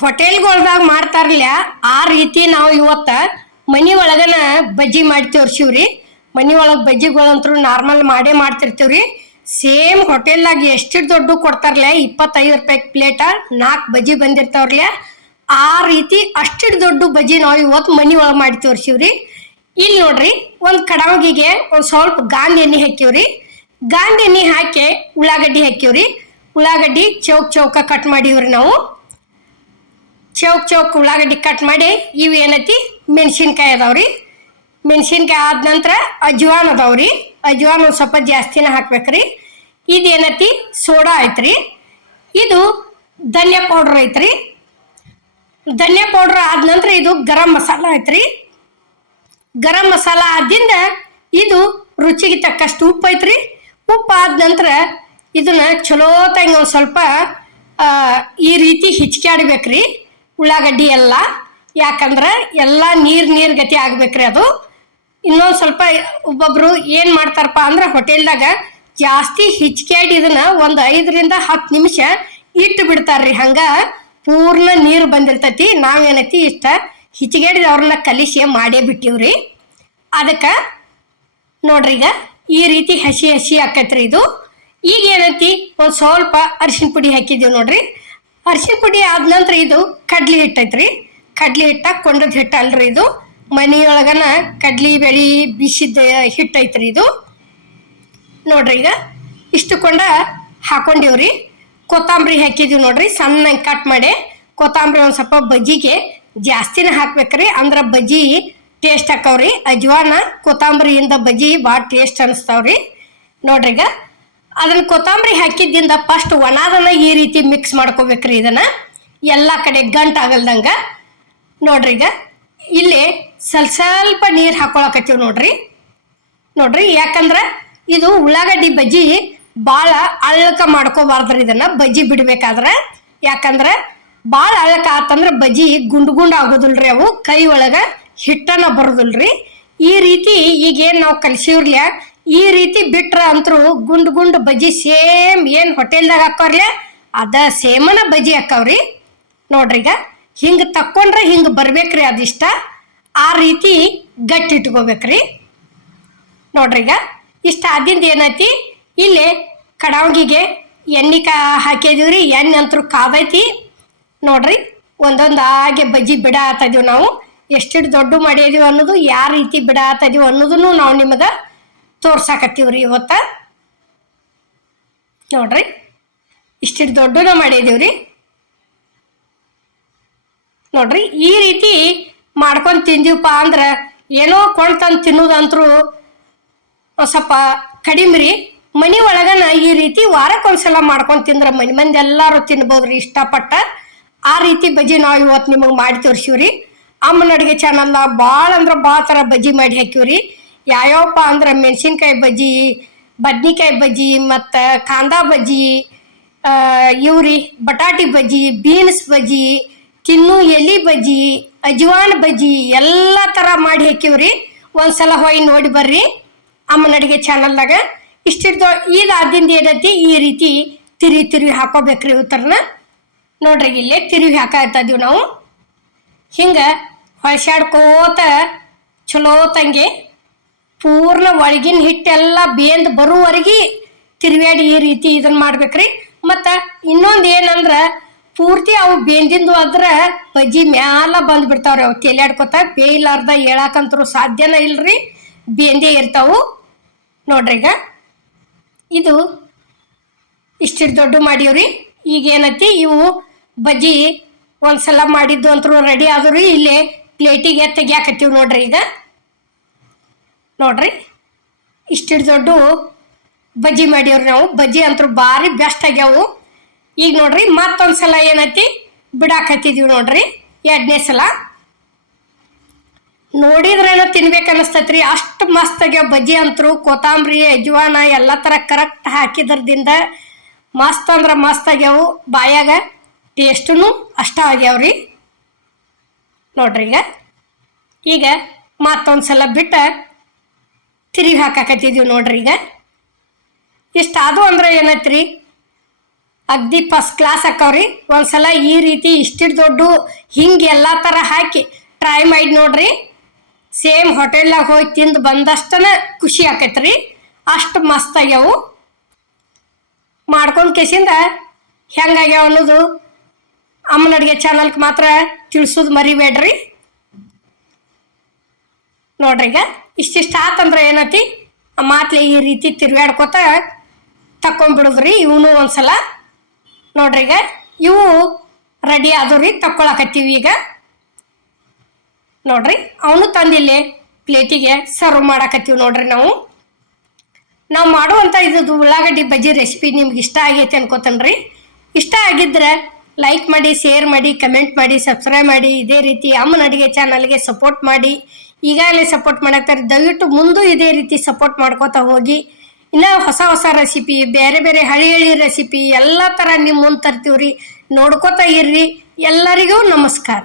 ಹೋಟೆಲ್ಗಳ್ದಾಗ ಮಾಡ್ತಾರಲ್ಲ ಆ ರೀತಿ ನಾವು ಇವತ್ತ ಮನಿ ಒಳಗನ ಬಜ್ಜಿ ಮಾಡಿ ತೋರ್ಸಿವ್ರಿ. ಮನಿ ಒಳಗೆ ಬಜ್ಜಿಗಳಂತೂ ನಾರ್ಮಲ್ ಮಾಡೇ ಮಾಡ್ತಿರ್ತೀವ್ರಿ. ಸೇಮ್ ಹೋಟೆಲ್ದಾಗ ಎಷ್ಟು ದೊಡ್ಡ ಕೊಡ್ತಾರಲ್ಲ, 25 ರೂಪಾಯಿ ಪ್ಲೇಟ 4 ಬಜ್ಜಿ ಬಂದಿರ್ತಾವ್ರಲ್ಲ, ಆ ರೀತಿ ಅಷ್ಟು ದೊಡ್ಡ ಬಜ್ಜಿ ನಾವು ಇವತ್ತು ಮನಿ ಒಳಗೆ ಮಾಡಿ ತೋರ್ಸಿವ್ರಿ. ಇಲ್ಲಿ ನೋಡ್ರಿ, ಒಂದು ಕಡಾವಿಗೆ ಒಂದು ಸ್ವಲ್ಪ ಗಾಂಧಿ ಎಣ್ಣೆ ಹಾಕಿವ್ರಿ. ಗಾಂಧಿ ಎಣ್ಣೆ ಹಾಕಿ ಉಳ್ಳಾಗಡ್ಡಿ ಹಾಕಿವ್ರಿ. ಉಳ್ಳಾಗಡ್ಡಿ ಚೌಕ ಕಟ್ ಮಾಡಿವ್ರಿ. ನಾವು ಚೌಕ್ ಉಳ್ಳಾಗಡ್ಡಿ ಕಟ್ ಮಾಡಿ ಇವು ಏನೈತಿ ಮೆಣಸಿನ್ಕಾಯಿ ಅದಾವ್ರಿ. ಮೆಣಸಿನ್ಕಾಯಿ ಆದ ನಂತರ ಅಜ್ವಾನ್ ಅದಾವ್ರಿ. ಅಜ್ವಾನ್ ಒಂದು ಸ್ವಲ್ಪ ಜಾಸ್ತಿನ ಹಾಕ್ಬೇಕ್ರಿ. ಇದೇನೈತಿ ಸೋಡಾ ಐತ್ರಿ. ಇದು ಧನಿಯಾ ಪೌಡ್ರ್ ಐತ್ರಿ. ಧನಿಯಾ ಪೌಡ್ರ್ ಆದ ನಂತರ ಇದು ಗರಂ ಮಸಾಲ ಐತ್ರಿ. ಗರಂ ಮಸಾಲ ಆದಿಂದ ಇದು ರುಚಿಗೆ ತಕ್ಕಷ್ಟು ಉಪ್ಪು ಐತ್ರಿ. ಉಪ್ಪು ಆದ ನಂತರ ಇದನ್ನ ಚಲೋ ತಂಗ ಒಂದು ಸ್ವಲ್ಪ ಈ ರೀತಿ ಹಿಚ್ಕಾಡ್ಬೇಕ್ರಿ ಉಳ್ಳಾಗಡ್ಡಿ ಎಲ್ಲ. ಯಾಕಂದ್ರೆ ಎಲ್ಲ ನೀರ್ ಗತಿ ಆಗ್ಬೇಕ್ರಿ ಅದು. ಇನ್ನೊಂದು ಸ್ವಲ್ಪ ಒಬ್ಬೊಬ್ರು ಏನು ಮಾಡ್ತಾರಪ್ಪ ಅಂದ್ರೆ ಹೋಟೆಲ್ದಾಗ ಜಾಸ್ತಿ ಹಿಚ್ಕಾಡಿ ಇದನ್ನ ಒಂದು 5 ರಿಂದ 10 ನಿಮಿಷ ಇಟ್ಟು ಬಿಡ್ತಾರ್ರಿ. ಹಂಗ ಪೂರ್ಣ ನೀರು ಬಂದಿರ್ತೈತಿ. ನಾವೇನೈತಿ ಇಷ್ಟ ಹಿಚ್ಕಾಡಿದ ಅವ್ರನ್ನ ಕಲಿಸಿ ಮಾಡೇ ಬಿಟ್ಟಿವ್ರಿ. ಅದಕ್ಕೆ ನೋಡ್ರಿ, ಈಗ ಈ ರೀತಿ ಹಸಿ ಆಕೈತ್ರಿ ಇದು. ಈಗ ಏನೈತಿ ಒಂದು ಸ್ವಲ್ಪ ಅರಿಶಿನ ಪುಡಿ ಹಾಕಿದ್ದೀವಿ ನೋಡ್ರಿ. ಅರಿಶಿನ ಪುಡಿ ಆದ ನಂತರ ಇದು ಕಡ್ಲಿ ಹಿಟ್ಟೈತ್ರಿ. ಕಡ್ಲಿ ಹಿಟ್ಟ ಕೊಂಡದ ಹಿಟ್ಟು ಅಲ್ರಿ ಇದು. ಮನೆಯೊಳಗನ ಕಡ್ಲಿ ಬೆಳಿ ಬಿಸಿದ ಹಿಟ್ಟೈತ್ರಿ ಇದು. ನೋಡ್ರಿ, ಈಗ ಇಷ್ಟು ಕೊಂಡ ಹಾಕೊಂಡಿವ್ರಿ. ಕೊತ್ತಂಬರಿ ಹಾಕಿದೀವಿ ನೋಡ್ರಿ, ಸಣ್ಣಗೆ ಕಟ್ ಮಾಡಿ. ಕೊತ್ತಂಬರಿ ಒಂದು ಸ್ವಲ್ಪ ಬಜ್ಜಿಗೆ ಜಾಸ್ತಿನ ಹಾಕ್ಬೇಕ್ರಿ, ಅಂದ್ರೆ ಬಜ್ಜಿ ಟೇಸ್ಟ್ ಹಾಕವ್ರಿ. ಅಜ್ವಾನ ಕೊತ್ತಂಬರಿಯಿಂದ ಬಜ್ಜಿ ಭಾಳ ಟೇಸ್ಟ್ ಅನಿಸ್ತಾವ್ರಿ. ನೋಡ್ರಿ, ಈಗ ಅದನ್ನ ಕೊತ್ತಂಬರಿ ಹಾಕಿದ್ದಿಂದ ಫಸ್ಟ್ ಒಣದನ್ನ ಈ ರೀತಿ ಮಿಕ್ಸ್ ಮಾಡ್ಕೋಬೇಕ್ರಿ. ಇದನ್ನ ಎಲ್ಲ ಕಡೆ ಗಂಟು ಆಗಲ್ದಂಗ. ನೋಡ್ರಿ, ಈಗ ಇಲ್ಲಿ ಸ್ವಲ್ಪ ನೀರು ಹಾಕೊಳಕತ್ತೀವಿ ನೋಡ್ರಿ. ಯಾಕಂದ್ರೆ ಇದು ಉಳ್ಳಾಗಡ್ಡಿ ಬಜ್ಜಿ ಭಾಳ ಅಳ್ಳಕ ಮಾಡ್ಕೋಬಾರ್ದ್ರಿ ಇದನ್ನ ಬಜ್ಜಿ ಬಿಡ್ಬೇಕಾದ್ರೆ. ಯಾಕಂದ್ರೆ ಭಾಳ ಅಳ್ಳಕ ಆತಂದ್ರೆ ಬಜ್ಜಿ ಗುಂಡು ಆಗೋದಿಲ್ರಿ. ಅವು ಕೈ ಒಳಗ ಹಿಟ್ಟನ ಬರೋದಿಲ್ರಿ. ಈ ರೀತಿ ಈಗೇನು ನಾವು ಕಲಿಸಿವ್ರಲ್ಯ ಈ ರೀತಿ ಬಿಟ್ರ ಅಂತರೂ ಗುಂಡು ಬಜ್ಜಿ ಸೇಮ್ ಏನು ಹೋಟೆಲ್ದಾಗ ಹಾಕೋರ್ಲೆ ಅದ ಸೇಮನ ಬಜ್ಜಿ ಹಾಕವ್ರಿ. ನೋಡ್ರಿ, ಈಗ ಹಿಂಗೆ ತಕ್ಕೊಂಡ್ರೆ ಹಿಂಗೆ ಬರ್ಬೇಕ್ರಿ ಅದಿಷ್ಟ. ಆ ರೀತಿ ಗಟ್ಟಿ ಇಟ್ಕೋಬೇಕ್ರಿ. ನೋಡ್ರಿ, ಈಗ ಇಷ್ಟ ಆದಿಂದ ಏನೈತಿ, ಇಲ್ಲಿ ಕಡಾವಿಗೆ ಎಣ್ಣೆ ಹಾಕಿದೀವ್ರಿ. ಎಣ್ಣೆ ಅಂತೂ ಕಾದೈತಿ. ನೋಡ್ರಿ, ಒಂದೊಂದಾಗೆ ಬಜ್ಜಿ ಬಿಡ ಆತದೀವಿ ನಾವು. ಎಷ್ಟು ದೊಡ್ಡ ಮಾಡಿದೀವಿ ಅನ್ನೋದು, ಯಾವ ರೀತಿ ಬಿಡ ಆತದೀವಿ ಅನ್ನೋದನ್ನು ನಾವು ನಿಮಗೆ ತೋರ್ಸಾಕತ್ತೀವ್ರಿ ಇವತ್ತ. ನೋಡ್ರಿ, ಇಷ್ಟಿಟ್ಟು ದೊಡ್ಡನ ಮಾಡಿದೀವ್ರಿ. ನೋಡ್ರಿ, ಈ ರೀತಿ ಮಾಡ್ಕೊಂಡು ತಿಂದೀವಪ್ಪ ಅಂದ್ರೆ ಏನೋ ಕೊಂಡು ತಂದು ತಿನ್ನೋದಂತರೂ ಸ್ವಲ್ಪ ಕಡಿಮೆ ರೀ. ಮನೆ ಒಳಗನ ಈ ರೀತಿ ವಾರಕ್ಕೊಂದ್ಸಲ ಮಾಡ್ಕೊಂಡು ತಿಂದ್ರೆ ಮಂದಿ ಎಲ್ಲರೂ ತಿನ್ಬೋದ್ರಿ ಇಷ್ಟಪಟ್ಟ. ಆ ರೀತಿ ಬಜ್ಜಿ ನಾವು ಇವತ್ತು ನಿಮಗೆ ಮಾಡಿ ತೋರಿಸಿವ್ರಿ. ಅಮ್ಮನ ಅಡುಗೆ ಚಾನಲ್ದಾಗ ಭಾಳ ಅಂದ್ರೆ ಭಾಳ ಥರ ಬಜ್ಜಿ ಮಾಡಿ ಹಾಕಿವ್ರಿ. ಯಾವ್ಯಾವಪ್ಪ ಅಂದ್ರೆ ಮೆಣಸಿನ್ಕಾಯಿ ಬಜ್ಜಿ, ಬದ್ನಿಕಾಯಿ ಬಜ್ಜಿ, ಮತ್ತು ಕಾಂದಾ ಬಜ್ಜಿ, ಇವ್ರಿ ಬಟಾಟಿ ಬಜ್ಜಿ, ಬೀನ್ಸ್ ಬಜ್ಜಿ, ತಿನ್ನು ಎಲೆ ಬಜ್ಜಿ, ಅಜ್ವಾನ್ ಬಜ್ಜಿ ಎಲ್ಲ ಥರ ಮಾಡಿ ಹಾಕಿವ್ರಿ. ಒಂದ್ಸಲ ಹೋಗಿ ನೋಡಿ ಬರ್ರಿ ಅಮ್ಮನ ಅಡುಗೆ ಚಾನಲ್ದಾಗ. ಇಷ್ಟಿಟ್ಟು ಈಗ ಆದಿಂದ ಏನೈತಿ ಈ ರೀತಿ ತಿರುವಿ ಹಾಕೋಬೇಕ್ರಿ ಉತ್ತರನ. ನೋಡ್ರಿ, ಇಲ್ಲೇ ತಿರುವಿ ಹಾಕತ್ತದೀವಿ ನಾವು. ಹಿಂಗೆ ಹೊಳ್ಸಾಡ್ಕೋತ ಚಲೋ ತಂಗೆ ಪೂರ್ಣ ಒಳಗಿನ ಹಿಟ್ಟೆಲ್ಲ ಬೇಂದು ಬರುವವರೆಗೆ ತಿರುವ್ಯಾಡಿ ಈ ರೀತಿ ಇದನ್ನ ಮಾಡ್ಬೇಕ್ರಿ. ಮತ್ತು ಇನ್ನೊಂದು ಏನಂದ್ರೆ ಪೂರ್ತಿ ಅವು ಬೇಂದಿಂದು ಆದ್ರೆ ಬಜ್ಜಿ ಮ್ಯಾಲ ಬಂದ್ಬಿಡ್ತಾವ್ರಿ. ಅವು ತೇಲಾಡ್ಕೋತ ಬೇಯ್ಲಾರ್ದ ಹೇಳಾಕಂತರೂ ಸಾಧ್ಯನೇ ಇಲ್ರಿ, ಬೇಂದೇ ಇರ್ತಾವು. ನೋಡ್ರಿ, ಈಗ ಇದು ಇಷ್ಟಿಟ್ಟು ದೊಡ್ಡ ಮಾಡೀವ್ರಿ. ಈಗೇನೈತಿ ಇವು ಬಜ್ಜಿ ಒಂದ್ಸಲ ಮಾಡಿದ್ದು ಅಂತರೂ ರೆಡಿ ಆದ್ರಿ. ಇಲ್ಲಿ ಪ್ಲೇಟಿಗೆ ತೆಗಿಯಾಕತ್ತೀವಿ ನೋಡ್ರಿ. ಈಗ ನೋಡ್ರಿ, ಇಷ್ಟಿಟ್ಟು ದೊಡ್ಡ ಬಜ್ಜಿ ಮಾಡೀವ್ರಿ ನಾವು. ಬಜ್ಜಿ ಅಂತೂ ಭಾರಿ ಬೆಸ್ಟ್ ಆಗ್ಯಾವು. ಈಗ ನೋಡ್ರಿ, ಮತ್ತೊಂದ್ಸಲ ಏನೈತಿ ಬಿಡಾಕತ್ತಿದೀವಿ ನೋಡ್ರಿ, 2ನೇ ಸಲ. ನೋಡಿದ್ರೇನೋ ತಿನ್ಬೇಕು ಅನಿಸ್ತೈತ್ರಿ, ಅಷ್ಟು ಮಸ್ತ್ ಆಗ್ಯಾವ ಬಜ್ಜಿ ಅಂತರೂ. ಕೊತ್ತಂಬರಿ ಅಜ್ವಾನ ಎಲ್ಲ ಥರ ಕರೆಕ್ಟ್ ಹಾಕಿದ್ರದಿಂದ ಮಸ್ತ್ ಅಂದ್ರೆ ಮಸ್ತ್ ಆಗ್ಯಾವು. ಬಾಯಾಗ ಟೇಸ್ಟೂ ಅಷ್ಟ ಆಗ್ಯಾವ್ರಿ. ನೋಡ್ರಿ, ಈಗ ಮತ್ತೊಂದ್ಸಲ ಬಿಟ್ಟು ತಿರುಗಿ ಹಾಕಾಕತ್ತಿದೀವಿ ನೋಡ್ರಿ. ಈಗ ಇಷ್ಟಾದು ಅಂದ್ರೆ ಏನೈತ್ರಿ, ಅಗ್ದಿ ಫಸ್ಟ್ ಕ್ಲಾಸ್ ಹಾಕವ್ರಿ. ಒಂದ್ಸಲ ಈ ರೀತಿ ಇಷ್ಟಿಟ್ಟು ದೊಡ್ಡ ಹಿಂಗೆ ಎಲ್ಲ ಥರ ಹಾಕಿ ಟ್ರೈ ಮಾಡಿ ನೋಡ್ರಿ. ಸೇಮ್ ಹೋಟೆಲ್ನಾಗ ಹೋಗಿ ತಿಂದು ಬಂದಷ್ಟನ ಖುಷಿ ಆಕೈತ್ರಿ. ಅಷ್ಟು ಮಸ್ತ್ ಆಗ್ಯಾವು. ಮಾಡ್ಕೊಂಡು ಕೇಸಿಂದ ಹೆಂಗಾಗ್ಯಾವ ಅನ್ನೋದು ಅಮ್ಮನ ಅಡುಗೆ ಚಾನಲ್ಗೆ ಮಾತ್ರ ತಿಳಿಸೋದು ಮರಿಬೇಡ್ರಿ. ನೋಡ್ರಿ ಈಗ ಇಷ್ಟಿಷ್ಟ ಆತಂದ್ರೆ ಏನೈತಿ ಮಾತ್ಲೆ ಈ ರೀತಿ ತಿರ್ಗಾಡ್ಕೋತ ತಕ್ಕೊಂಡ್ಬಿಡುದ್ರಿ. ಇವನು ಒಂದ್ಸಲ ನೋಡ್ರಿ ಈಗ ಇವು ರೆಡಿ ಆದವ್ರಿ, ತಕ್ಕೊಳಕತ್ತೀವಿ ಈಗ. ನೋಡ್ರಿ ಅವನು ತಂದಿಲ್ಲಿ ಪ್ಲೇಟಿಗೆ ಸರ್ವ್ ಮಾಡಾಕತ್ತೀವಿ. ನೋಡ್ರಿ ನಾವು ಮಾಡುವಂಥ ಇದು ಉಳ್ಳಾಗಡ್ಡಿ ಬಜ್ಜಿ ರೆಸಿಪಿ ನಿಮ್ಗೆ ಇಷ್ಟ ಆಗೈತೆ ಅನ್ಕೋತನ್ರಿ. ಇಷ್ಟ ಆಗಿದ್ರೆ ಲೈಕ್ ಮಾಡಿ, ಶೇರ್ ಮಾಡಿ, ಕಮೆಂಟ್ ಮಾಡಿ, ಸಬ್ಸ್ಕ್ರೈಬ್ ಮಾಡಿ. ಇದೇ ರೀತಿ ಅಮ್ಮನ ಅಡುಗೆ ಚಾನಲ್ಗೆ ಸಪೋರ್ಟ್ ಮಾಡಿ. ಈಗಾಗಲೇ ಸಪೋರ್ಟ್ ಮಾಡಾಕ್ತಾರೆ, ದಯವಿಟ್ಟು ಮುಂದೂ ಇದೇ ರೀತಿ ಸಪೋರ್ಟ್ ಮಾಡ್ಕೋತಾ ಹೋಗಿ. ಇನ್ನು ಹೊಸ ರೆಸಿಪಿ, ಬೇರೆ ಹಳಿ ರೆಸಿಪಿ ಎಲ್ಲ ಥರ ನಿಮ್ಮ ಮುಂದೆ ತರ್ತೀವ್ರಿ. ನೋಡ್ಕೋತಾ ಇರ್ರಿ. ಎಲ್ಲರಿಗೂ ನಮಸ್ಕಾರ.